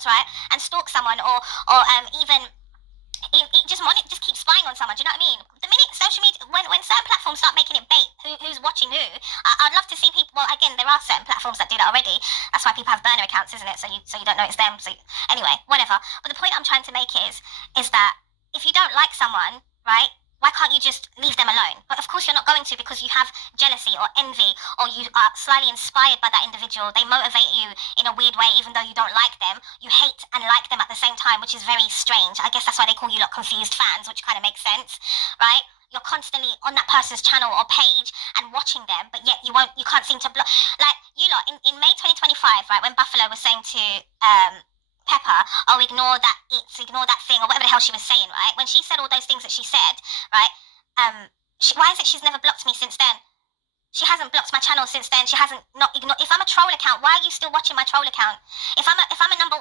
accounts, right, and stalk someone, or even just keep spying on someone. Do you know what I mean? The minute social media, when certain platforms start making it bait, who's watching who, I'd love to see people. Well, again, there are certain platforms that do that already. That's why people have burner accounts, isn't it? So you don't know it's them. So anyway, whatever. But the point I'm trying to make is that if you don't like someone, right, why can't you just leave them alone? But of course you're not going to, because you have jealousy or envy, or you are slightly inspired by that individual. They motivate you in a weird way, even though you don't like them. You hate and like them at the same time, which is very strange. I guess that's why they call you lot confused fans, which kind of makes sense, right? You're constantly on that person's channel or page and watching them, but yet you can't seem to block. Like, you lot, in May 2025, right, when Buffalo was saying to Pepper, oh, ignore that thing, or whatever the hell she was saying, right? When she said all those things that she said, right? Why is it she's never blocked me since then? She hasn't blocked my channel since then. She hasn't not ignored. If I'm a troll account, why are you still watching my troll account? If I'm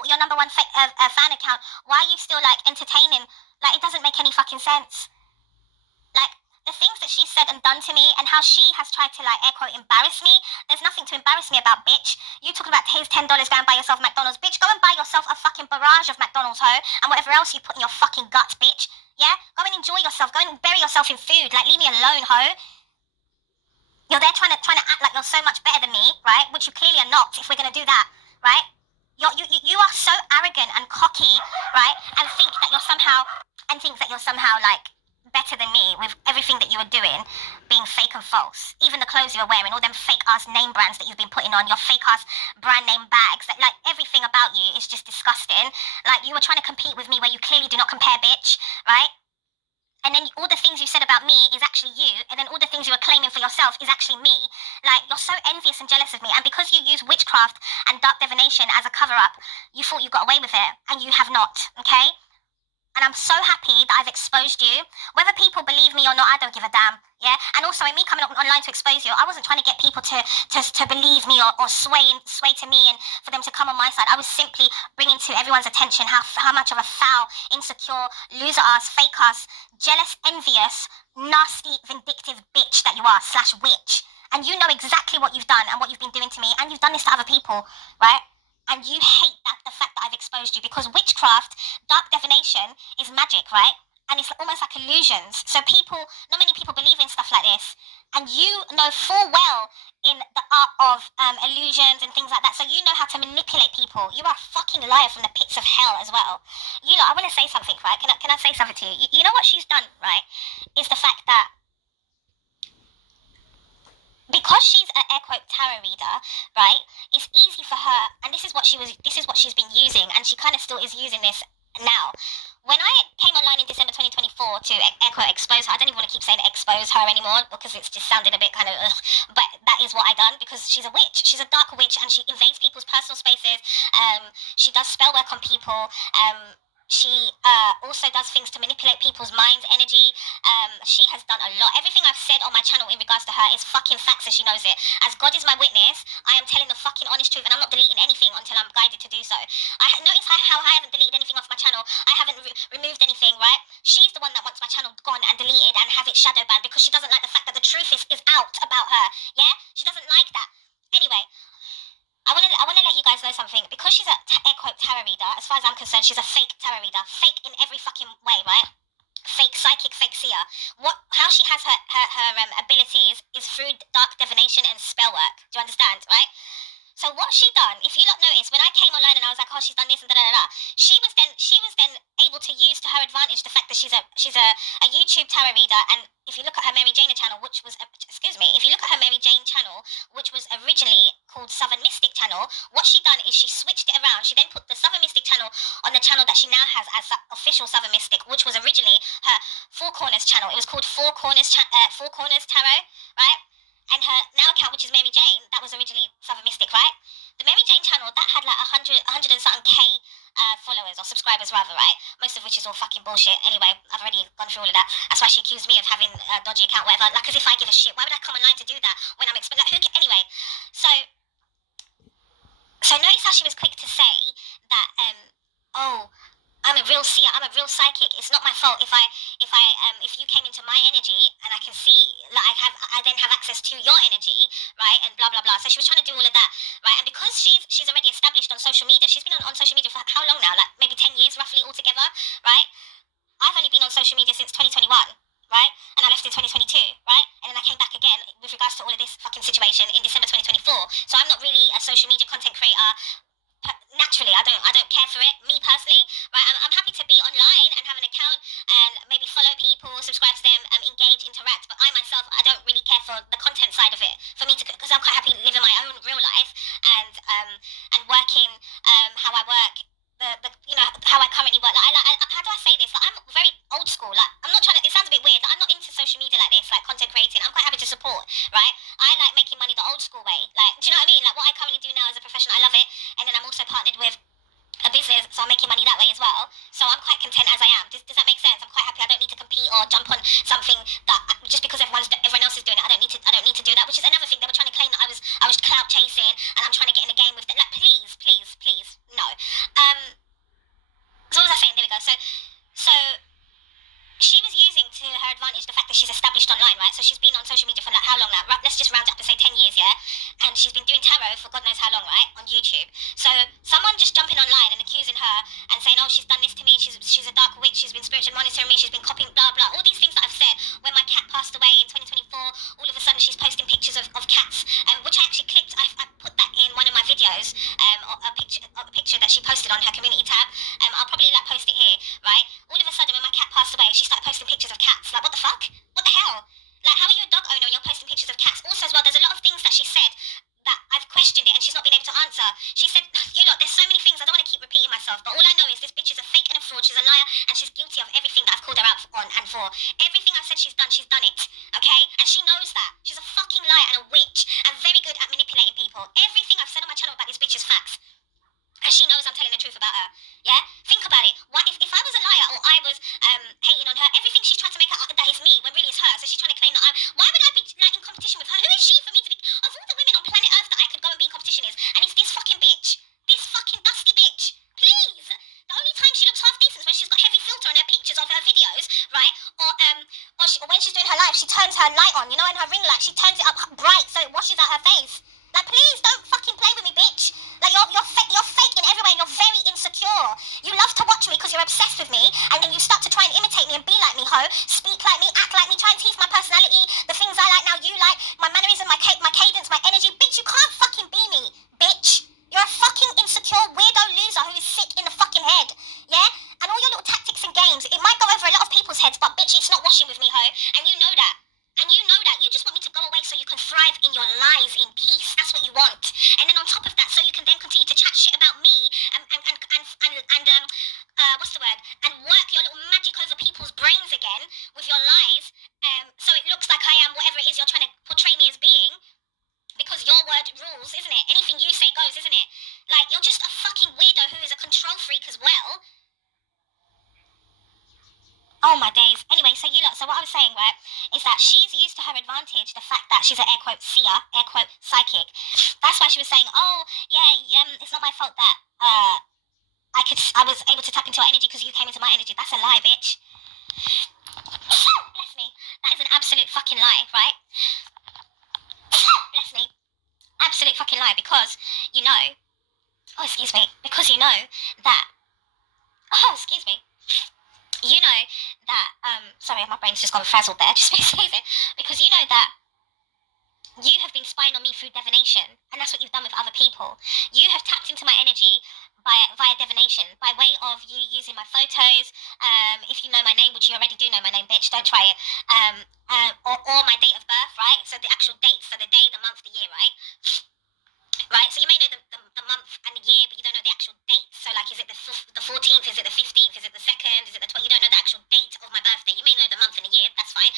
your number one fan account, why are you still like entertaining? Like, it doesn't make any fucking sense. Like, the things that she's said and done to me, and how she has tried to, like, air quote, embarrass me, there's nothing to embarrass me about, bitch. You talking about here's $10, go and buy yourself McDonald's. Bitch, go and buy yourself a fucking barrage of McDonald's, ho, and whatever else you put in your fucking guts, bitch. Yeah? Go and enjoy yourself. Go and bury yourself in food. Like, leave me alone, ho. You're there trying to act like you're so much better than me, right? Which you clearly are not, if we're gonna do that, right? You are so arrogant and cocky, right? And think that you're somehow like better than me with everything that you are doing being fake and false. Even the clothes you're wearing, all them fake ass name brands that you've been putting on, your fake ass brand name bags, that, like, everything about you is just disgusting. Like, you were trying to compete with me where you clearly do not compare, bitch, right? And then all the things you said about me is actually you, and then all the things you were claiming for yourself is actually me. Like, you're so envious and jealous of me, and because you use witchcraft and dark divination as a cover-up, you thought you got away with it, and you have not, okay? And I'm so happy that I've exposed you. Whether people believe me or not, I don't give a damn, yeah? And also, in me coming up online to expose you, I wasn't trying to get people to believe me or sway to me and for them to come on my side. I was simply bringing to everyone's attention how much of a foul, insecure, loser-ass, fake-ass, jealous, envious, nasty, vindictive bitch that you are, / witch. And you know exactly what you've done and what you've been doing to me, and you've done this to other people, right? And you hate the fact that I've exposed you, because witchcraft, dark divination, is magic, right? And it's almost like illusions. So not many people believe in stuff like this. And you know full well in the art of illusions and things like that. So you know how to manipulate people. You are a fucking liar from the pits of hell as well. You know, I want to say something, right? Can I say something to you? You know what she's done, right? Is the fact that because she's an air quote tarot reader, right, it's easy for her, and this is what she's been using, and she kind of still is using this now. When I came online in December 2024 to air quote expose her, I don't even want to keep saying expose her anymore because it's just sounding a bit kind of ugh, but that is what I done, because she's a witch. She's a dark witch, and she invades people's personal spaces. She does spell work on people. She also does things to manipulate people's minds, energy. She has done a lot. Everything I've said on my channel in regards to her is fucking facts, and she knows it. As God is my witness, I am telling the fucking honest truth, and I'm not deleting anything until I'm guided to do so. Notice how I haven't deleted anything off my channel. I haven't removed anything, right? She's the one that wants my channel gone and deleted and have it shadow banned, because she doesn't like the fact that the truth is out about her. Yeah? She doesn't like that. Anyway, I want to let you guys know something. Because she's a air quote tarot reader, as far as I'm concerned, she's a fake tarot reader. Fake in every fucking way, right? Fake psychic, fake seer. How she has her abilities is through dark divination and spell work. Do you understand, right? So what she done, if you not notice, when I came online and I was like, oh, she's done this and da-da-da-da, she was then able to use to her advantage the fact that she's a YouTube tarot reader. And if you look at her Mary Jane channel, which was, if you look at her Mary Jane channel, which was originally called Southern Mystic channel, what she done is she switched it around. She then put the Southern Mystic channel on the channel that she now has as official Southern Mystic, which was originally her Four Corners channel. It was called Four Corners Tarot, right? And her now account, which is Mary Jane, that was originally Southern Mystic, right? The Mary Jane channel, that had like 100 and something K followers, or subscribers rather, right? Most of which is all fucking bullshit. Anyway, I've already gone through all of that. That's why she accused me of having a dodgy account, whatever. Like, as if I give a shit. Why would I come online to do that when I'm anyway, so notice how she was quick to say that, I'm a real seer. I'm a real psychic. It's not my fault if you came into my energy and I can see, like, I then have access to your energy, right? And blah blah blah. So she was trying to do all of that, right? And because she's already established on social media, she's been on social media for how long now? Like maybe 10 years roughly altogether, right? I've only been on social media since 2021. Right? And I left in 2022, right? And then I came back again with regards to all of this fucking situation in December 2024. So I'm not really a social media content creator naturally. I don't care for it, me personally, right? I'm happy to be online and have an account and maybe follow people, subscribe to them, engage, interact, but I myself, I don't really care for the content side of it, for me to, because I'm quite happy living my own real life and working how I work, the you know, how I currently work. How do I say this? Like, I'm very old school. Like, I'm not trying to, it sounds a bit weird, like, I'm not into social media like this, like content creating. I'm quite happy to support, right? I like making money the old school way. Like, do you know what I mean? Like, what I currently do now as a profession, I love it. And then I'm also partnered with a business, so I'm making money that way as well. So I'm quite content as I am. Does that make sense? I'm quite happy. I don't need to compete or jump on something that just because everyone else is doing it. I don't need to do that. Which is another thing, they were trying to claim that I was clout chasing and I'm trying to get in the game with them. Like, please, no. So what was I saying? There we go. So she was using to her advantage the fact that she's established online, right? So she's been on social media for like how long now? Let's just round it up and say 10 years, yeah? And she's been doing tarot for God knows how long, right? On YouTube. So someone just jumping online and accusing her and saying, oh, she's done this to me, she's a dark witch, she's been spiritually monitoring me, she's been copying blah blah. All these things that I've said. When my cat passed away in 2024, all of a sudden she's posting pictures of cats, which I actually clipped. I put that in one of my videos, a picture that she posted on her community tab. I'll probably like post it here, right? All of a sudden when my cat passed away, she started posting pictures of cats. Like, what the fuck? What the hell? Like, how are you a dog owner and you're posting pictures of cats? Also as well, there's a lot of things that she said that I've questioned it and she's not been able to answer. She said, you lot, there's so many things, I don't want to keep repeating myself, but all I know is this bitch is a fake and a fraud, she's a liar, and she's guilty of everything that I've called her out on and for. Everything I've said she's done it, okay? And she knows that. She's a fucking liar and a witch, and very good at manipulating people. Everything I've said on my channel about this bitch is facts. And she knows I'm telling the truth about her. Yeah? Think about it. What if I was a liar or I was hating on her, everything she's trying to make out that is me when really it's her. So she's trying to claim that I'm, why would I be like in competition with her? Who is she for me to be, of all the women on planet Earth that I could go and be in competition is, and it's this fucking bitch. This fucking dusty bitch. Please. The only time she looks half decent is when she's got heavy filter on her pictures of her videos, right? Or when she's doing her live, she turns her light on, you know, in her ring light, she turns it up bright so it washes out her face. Like, please don't fucking play with me, bitch. Like, you're fake in every way and you're very insecure. You love to watch me because you're obsessed with me, and then you start to try and imitate me and be like me, ho. Speak like me, act like me, try and tease my personality, the things I like now you like, my mannerism, my cadence, my energy. Bitch, you can't fucking be me, bitch. You're a fucking insecure weirdo loser who is sick in the fucking head, yeah? And all your little tactics and games, it might go over a lot of people's heads, but bitch, it's not washing with me, ho. And you know that. And you know that. You just want me to go away so you can thrive in your lies in peace. That's what you want. And then on top of that, so you can then continue to chat shit about me and what's the word? And work your little magic over people's brains again with your lies. So it looks like I am whatever it is you're trying to portray me as being. Because your word rules, isn't it? Anything you say goes, isn't it? Like, you're just a fucking weirdo who is a control freak as well. Oh my days. Anyway, so what I was saying, right, is that she's used to her advantage the fact that she's an air quote seer, air quote psychic. That's why she was saying, oh, yeah, it's not my fault that I was able to tap into her energy because you came into my energy. That's a lie, bitch. Bless me. That is an absolute fucking lie, right? Bless me. Absolute fucking lie, because you know, because you know that, you know that, sorry, my brain's just gone frazzled there, just amazing, because you know that you have been spying on me through divination, and that's what you've done with other people. You have tapped into my energy via divination, by way of you using my photos, if you know my name, which you already do know my name, bitch, don't try it, or my date of birth, right? So the actual date, so the day, the month, the year, right? Right, so you may know the month and the year, but you don't know the actual date. So, like, is it the 14th, is it the 15th, is it the 2nd, is it the 12th? You don't know the actual date of my birthday. You may know the month and the year, that's fine.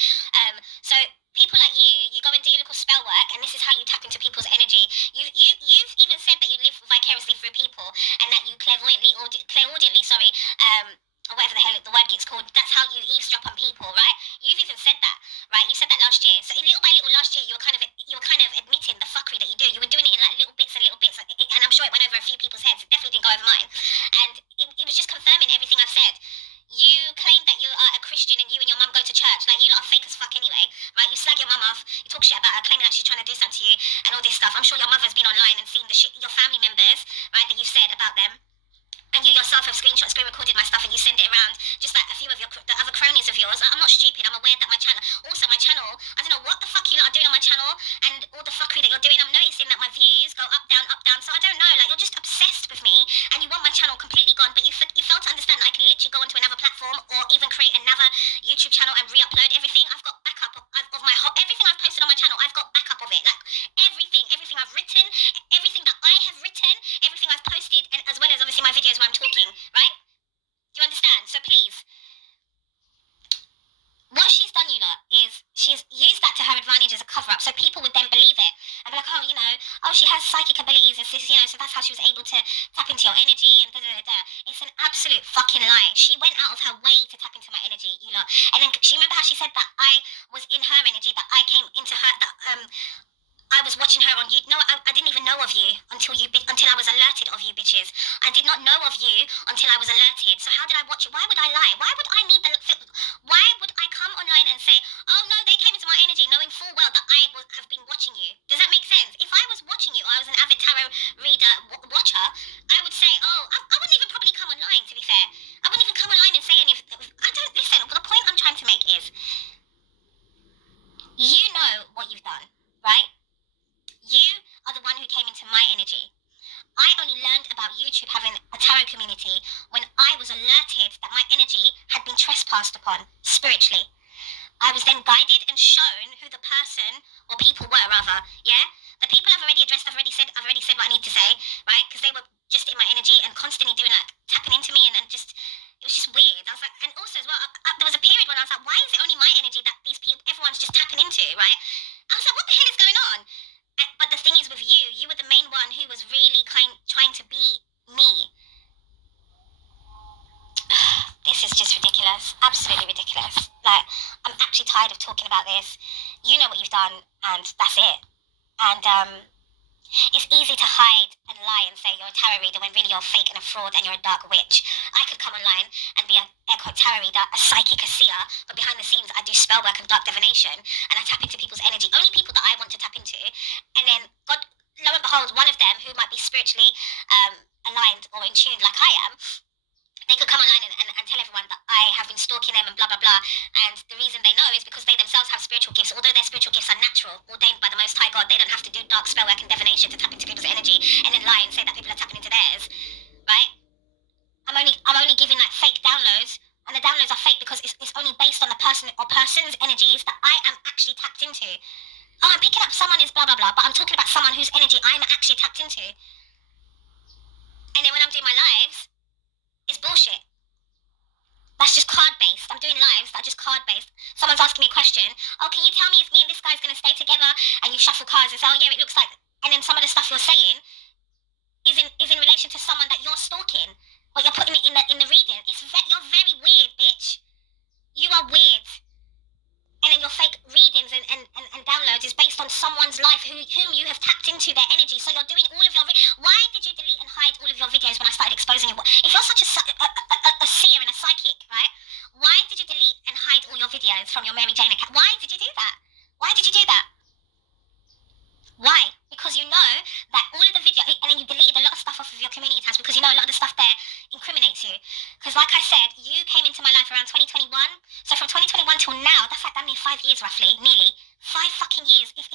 So people like you go and do your little spell work, and this is how you tap into people's energy. You've even said that you live vicariously through people, and that you clairaudiently, or whatever the hell the word gets called, that's how you eavesdrop on people, right? You've even said that, right? You said that last year. So little by little last year, you were kind of admitting the fuckery that you do. You were doing it in like little bits, and I'm sure sure it went over a few people's heads. It definitely didn't go over mine. And it was just confirming everything I've said. You claim that you are a Christian and you and your mum go to church. Like, you lot are fake as fuck anyway, right? You slag your mum off, you talk shit about her, claiming that she's trying to do something to you and all this stuff. I'm sure your mother's been online and seen the shit your family members, right, that you've said about them. And you yourself have screen recorded my stuff and you send it around, just like a few of the other cronies of yours. I'm not stupid, I'm aware that my channel, I don't know what the fuck you lot are doing on my channel and all the fuckery that you're doing. I'm noticing that my views go up, down, so I don't know, like, you're just obsessed with me and you want my channel completely gone, but you fail to understand that I can literally go onto another platform or even create another YouTube channel and re-upload everything. I've got backup of my everything I've posted on my channel, I've got backup of it, like, everything I've written, everything that I have written, everything I've posted, and as well as obviously my videos where I'm talking, right? Do you understand? So please, what she's done, you lot, is she's used that to her advantage as a cover-up, so people would then believe it and be like, oh, you know, oh, she has psychic abilities and this, you know, so that's how she was able to tap into your energy and da-da-da-da. It's an absolute fucking lie. She went out of her way to tap into my energy, you lot. And then she, remember how she said that I was in her energy, that I came into her, that I was watching her on you. No, I didn't even know of you until I was alerted of you bitches. I did not know of you until I was alerted. So how did I watch it? Why would I lie? Why would I need why would I come online and say, oh no, they came into my energy knowing full well that have been watching you? Does that make sense? If I was watching you, or I was an avid tarot reader, watcher, I would say, oh, I wouldn't even probably come online, to be fair. I wouldn't even come online and say anything. Listen, the point I'm trying to make is, you know what you've done, right? You are the one who came into my energy. I only learned about YouTube having a tarot community when I was alerted that my energy had been trespassed upon spiritually. I was then guided and shown who the person or people were, rather. Yeah, the people I've already addressed. I've already said what I need to say, right? Because they were just in my energy and constantly doing, like, tapping into me and just. It was just weird. I was like, and also as well, there was a period when I was like, why is it only my energy that these people, everyone's just tapping into, right? I was like, what the hell is going on? But the thing is, with you were the main one who was really trying to be me. This is just ridiculous. Absolutely ridiculous. Like, I'm actually tired of talking about this. You know what you've done, and that's it. And it's easy to hide and lie and say you're a tarot reader when really you're fake and a fraud and you're a dark witch. I could come online and be a tarot reader, a psychic, a seer, but behind the scenes I do spell work and dark divination, and I tap into people's energy, only people that I want to tap into. And then, God, lo and behold, one of them who might be spiritually aligned or in tune like I am, they could come online and tell everyone that I have been stalking them and blah, blah, blah. And the reason they know is because they themselves have spiritual gifts. Although their spiritual gifts are natural, ordained by the Most High God, they don't have to do dark spell work and divination to tap into people's energy and then lie and say that people are tapping into theirs, right? I'm only giving, like, fake downloads, and the downloads are fake because it's only based on the person or person's energies that I am actually tapped into. Oh, I'm picking up someone is blah, blah, blah, but I'm talking about someone whose energy I'm actually tapped into. And then when I'm doing my lives, it's bullshit. That's just card-based. I'm doing lives that are just card-based. Someone's asking me a question. Oh, can you tell me if me and this guy's going to stay together? And you shuffle cards and say, oh, yeah, it looks like... And then some of the stuff you're saying is in relation to someone that you're stalking. But you're putting it in the reading. You're very weird, bitch. You are weird. And then your fake readings and downloads is based on someone's life whom you have tapped into their energy. So you're doing all of your... Why did you delete and hide all of your videos when I started exposing you? If you're such a seer and a psychic, right? Why did you delete and hide all your videos from your Mary Jane account? Why did you do that? Why did you do that? Why? Because you know that all of the video, and then you deleted a lot of stuff off of your community tabs because you know a lot of the stuff there incriminates you. Because like I said, you came into my life around 2021. So from 2021 till now, that's like damn near 5 years roughly, nearly. 5 fucking years. If